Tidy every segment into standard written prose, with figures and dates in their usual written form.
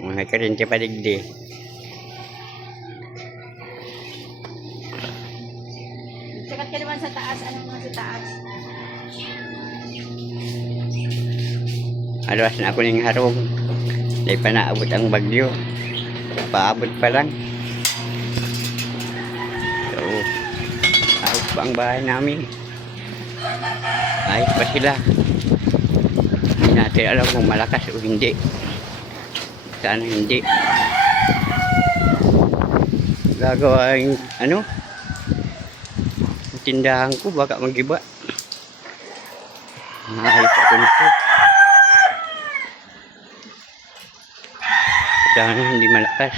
May karente pa digdi. Sikat ka naman sa taas. Ano naman sa taas? Alas na ako ng harong. Hindi pa naabot ang bagyo. Paabot pa lang. So, ayos pa ang bahay namin. Ayos pa sila. Hindi natin alam kung malakas o hindi. Sana hindi. Gagawa yung ano? Tindahan ko baka mag-iba. Ayos ako nito. Sana hindi malakas.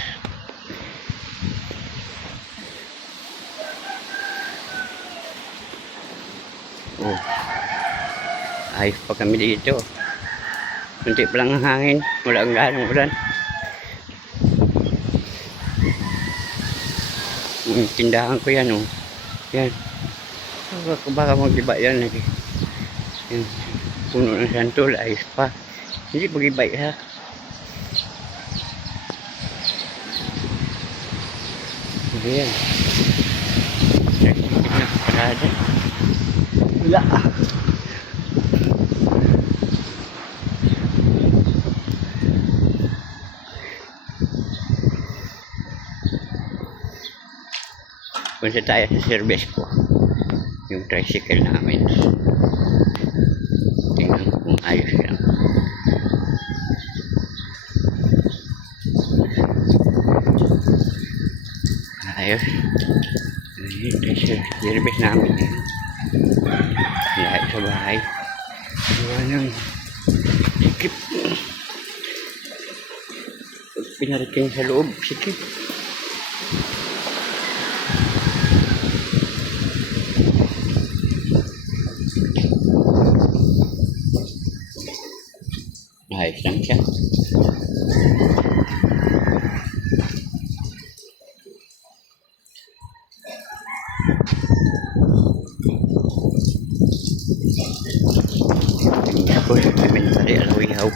Oh. Ayos pa kami dito. Kunti pa lang ang hangin. Wala ang ganong ulan. Tindahan ko yan, oh. Yan. Baka mag-iba yan. Yan. Puno ng santol. Ayos pa. Hindi mag-iba ha. Ayan. Parada. Wala. Punta tayo sa service ko. Yung tricycle namin. Tingnan kung ayos lang. Ayos. Service namin. Lahat sa bahay. Diba nang sikip. Pinarikin sa loob. Sikip. Ayos lang siya. Ako may nari alawihaw.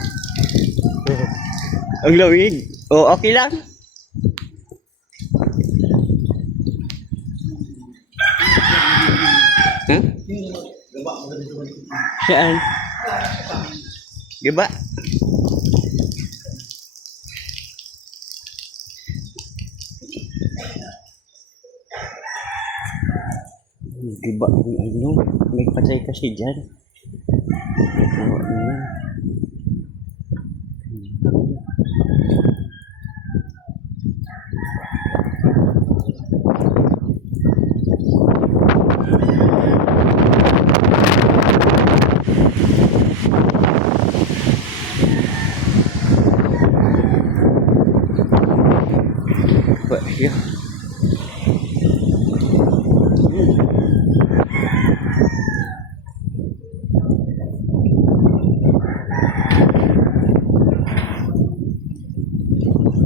Ang lawig. O okay lang. Huh? Saan? Giba? Giba yung ano? May patay kasi dyan. Oo, ano yan? Ba siya?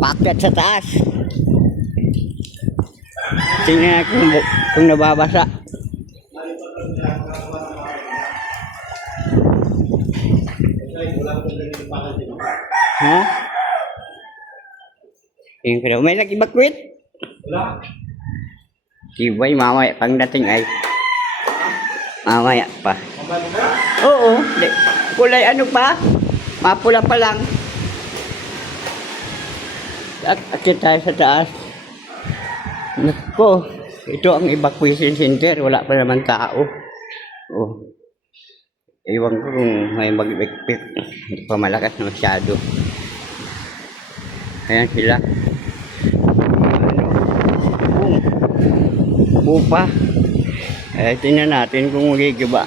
Paket sa taas. Tingnan kung nababasa. Ha? Tingnan ko daw. May nag-evacuate? Wala. Ibay, mamaya pang dating ay. Mamaya pa. Oo. Kulay ano pa? Mapula pa lang. Akit tayo sa taas. Nako, ito ang evacuation center. Wala pa naman tao. Oh. Ewan ko kung may mag-evacuate. Hindi pa malakas na masyado. Ayan sila. Bupa. Tingnan natin kung magigiba.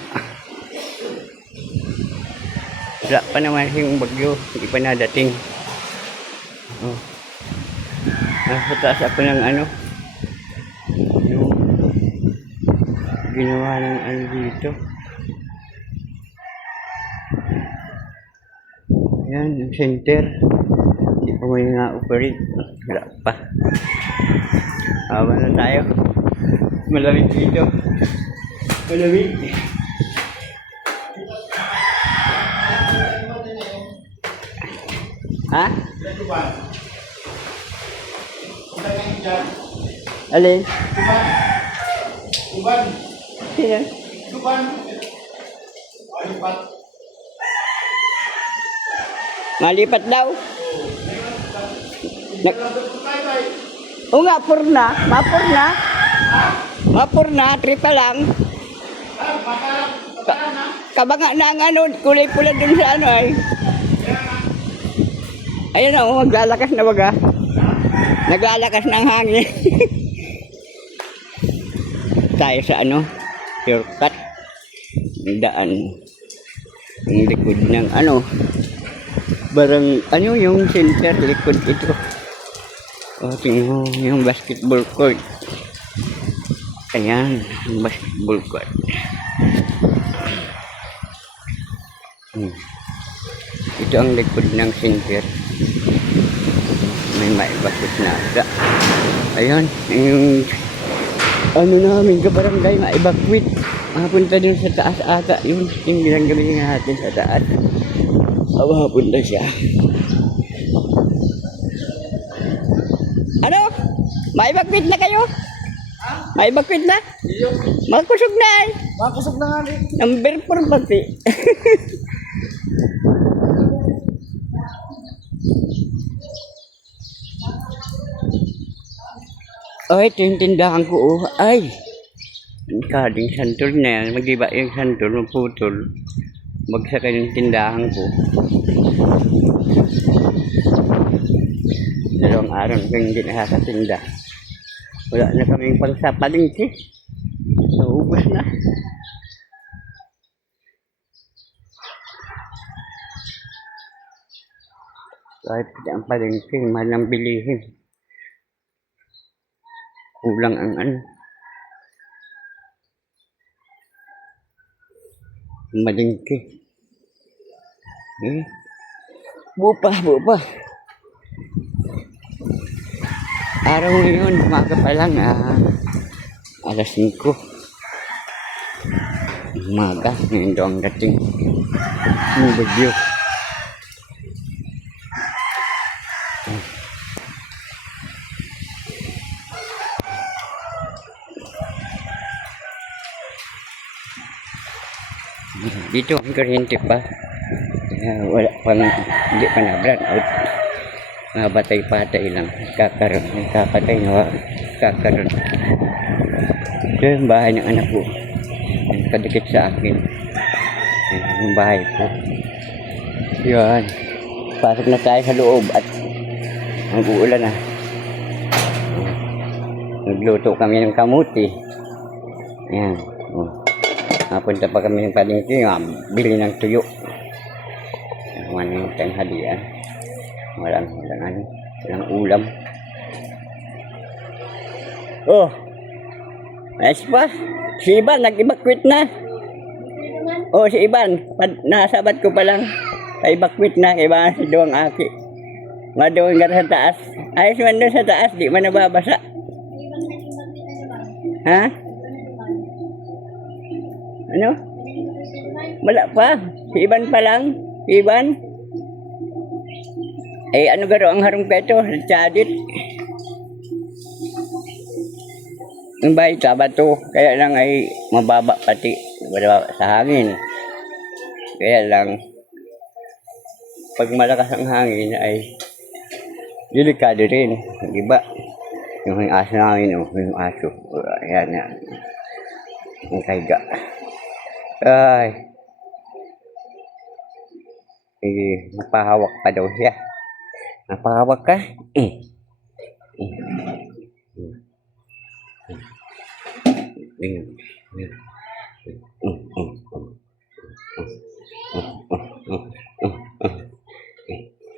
Wala pa naman yung bagyo. Hindi pa nadating. Oh. Nasa taas ako ng ano, yung ginawa ng ano dito. Ayan, yung center. Hindi pa may na-operate. Wala pa. Hawa na tayo. Malamig dito. Malamig. Ha? Alin? Tuban. Sino? Tuban. Alipat. Malipat daw. Oo nga, purna. Mapurna. Mapurna, tripa lang. Kabanga na ang ano, kulay pula dun sa ano ay. Ayun o, maglalakas na baga. Naglalakas ng hangin. Tayo sa ano, shortcut. Daan. Ang likod ng ano, barang, ano yung center, likod ito. O, tingnan mo, yung basketball court. Ayan, yung basketball court. Ito ang likod ng center. May maibakit na aga. Ayan, yung ano namin kabarangay, maibakwit. Mapunta dun sa taas aga. Yung bilang gabi natin sa taas. Mapunta siya. Ano? Maibakwit na kayo? Maibakwit na? Makusog na eh. Makusog na nga rin. Number 4 pati. Ay, ito yung tindahan ko. Oh. Ay, kading santol na yan. Mag-iba yung santol, maputol. Magsaka yung tindahan ko. Dalawang araw na kang hindi nakakatinda. Wala na kaming pangsapalingki. Naubos na. Kahit ang palingki, mahal ang bilihin. Kulang ang ano. Malingki. Bupa. Araw ngayon, umaga pa lang, alas 5. Umaga, ngayon daw ang dating ng bagyo. Dito ang kuryente pa. Wala pang, hindi pa na-brand out. Mga batay-patay lang. Kakaroon. Kakatay na kakaroon. Ito yung bahay ng anak ko. Kadikit sa akin. Yung bahay ko. Yan. Pasok na tayo sa loob at ang uulan na. Nagluto kami ng kamuti. Ayan. Napunta pa kami ng palengke, bili ng tuyo. Naman yung tanghalian. Walang ulam. Oh! Ayos pa. Si Iban, nag-evacuate na. Oh, si Iban. Nasabat ko pa lang. Evacuate na. Iba si Doang Aki. Madoon ka sa taas. Ayos man doon sa taas. Di man nababasa. Ha? Ano? Wala pa. Si Iban pa lang. Si Iban. Eh, ano garo ang harong peto? Chadit. Ang bahay sabato. Kaya lang ay mababa pati. Mababa sa hangin. Kaya lang, pag malakas ang hangin ay delikado rin. Diba? Yung aso namin, yung aso. Ayan yan. Ang kaiga. Ay. Napahawak pa daw siya. Napahawak ka?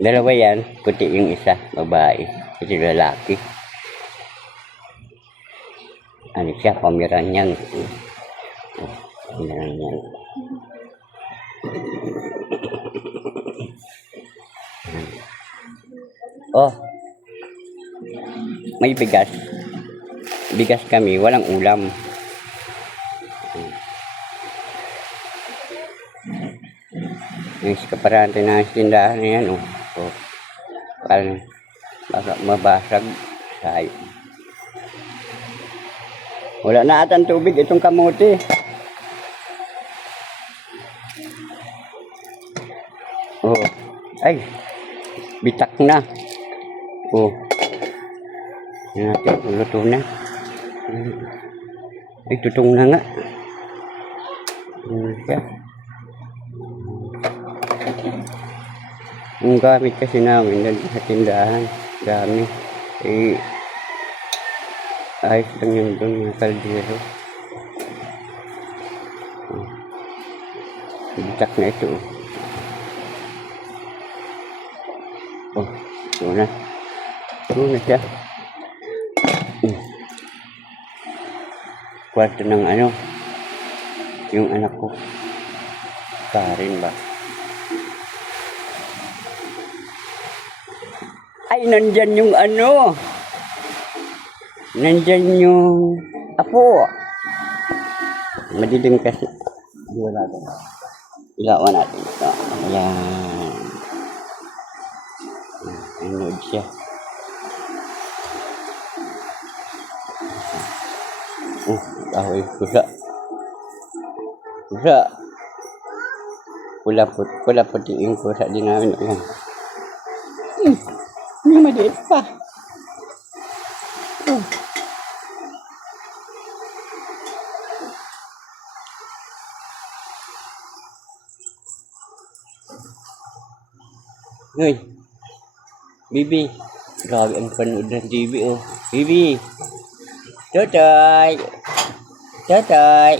Dalawa yan. Puti yung isa. Babae. Ito lalaki. Ano siya? Pomeranian. Pomeranian. Oh, may bigas. Bigas kami, walang ulam. Yung iskaparante na tindahan na yan, oh. bakal baka mabasag. Ay. Wala na atang tubig itong kamote. Oh. Ay. Bitak na. Oh. Yan natin. Luto na. Ay, tutong na nga. Siya. Ang gamit kasi namin doon sa tindahan. Dami. Eh, ayos lang yun doon, mga kaldero. Bitak na ito. Oh, ito na. Ito na siya. Kwarto ng ano, yung anak ko. Karin ba? Ay, nandyan yung ano. Nandyan yung apo. Madilim kasi. Wala natin. Ilawan natin ito. Ayan. Anood siya. Ahoy, kusa. Kusa. Pula puti yung kusa din namin. Ayan. Hindi maliit pa. Uy, Bibi. Grabe ang panood ng TV, oh. Bibi. Totoy. Totoy.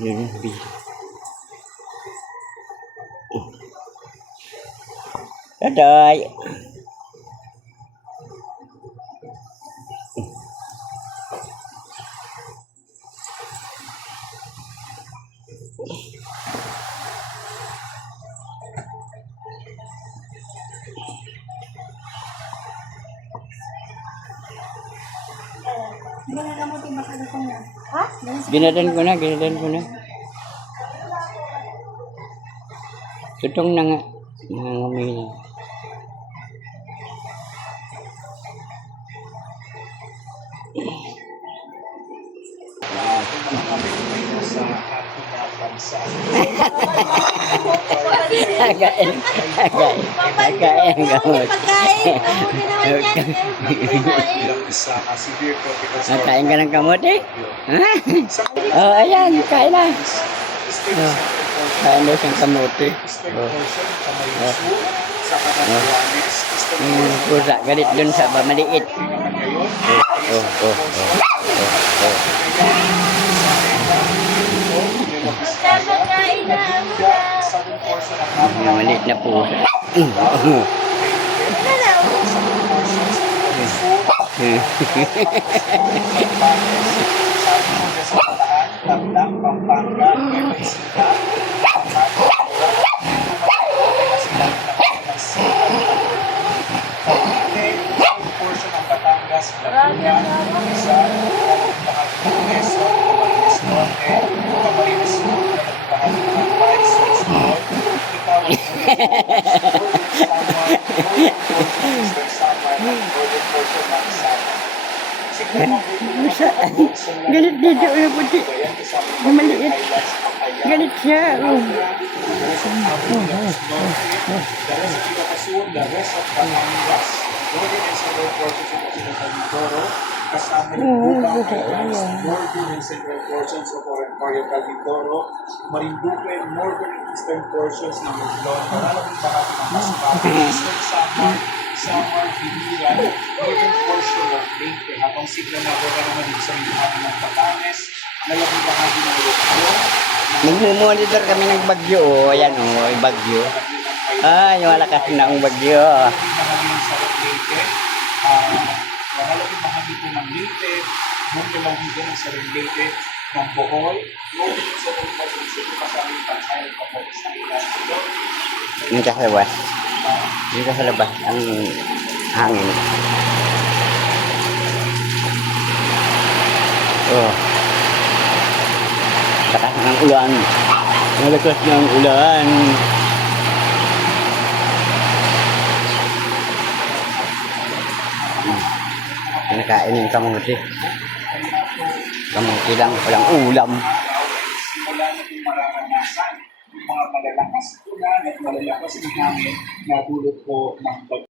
Ano na, Bibi? Totoy. Hindi na kamote makalutong na. Ha? Ginadan ko na. Tutong na nga. Nangangamay na. Again. Pagkain. Kamote naman yan. Nakain ka ng kamote? Oh, ayan. Kain na. Oh, kain daw siyang kamote. Pusa. Galit dun sa maliit. Oh. Magkakain na ako. Maliit na pusa. Galit dito ulo puti. Maliit. Galit siya. Kasama yung northern and central portions of Oriental Mindoro, Marinduque, northern and eastern portions ng Luzon, malalabing bahagi ng Masbate, eastern Samar, Biliran, northern portion of Leyte, habang sigla na wala naman dito sa bahagi ng Batanes, lalabing bahagi ng Luzon, Nagmumonitor kami ng bagyo. Oh, ayan oh, yung bagyo. Ay, malakas na ang bagyo. bahagi ng South Leyte, malalabing bahagi po ng Leyte, northern bahagi ng Southern Leyte, ng Bohol, northern and southern portions ng kasabing Pansay, Pampanga, sa ilas. Dito sa labas. Dito sa labas ang hangin. Oh. Lakas ng ulan. Malakas ng ulan. Kinakain yung kamuti. Kamuti lang, walang ulam. Wala na yung mararanasan yung mga malalakas ulan at malalakas na hangin na dulot po ng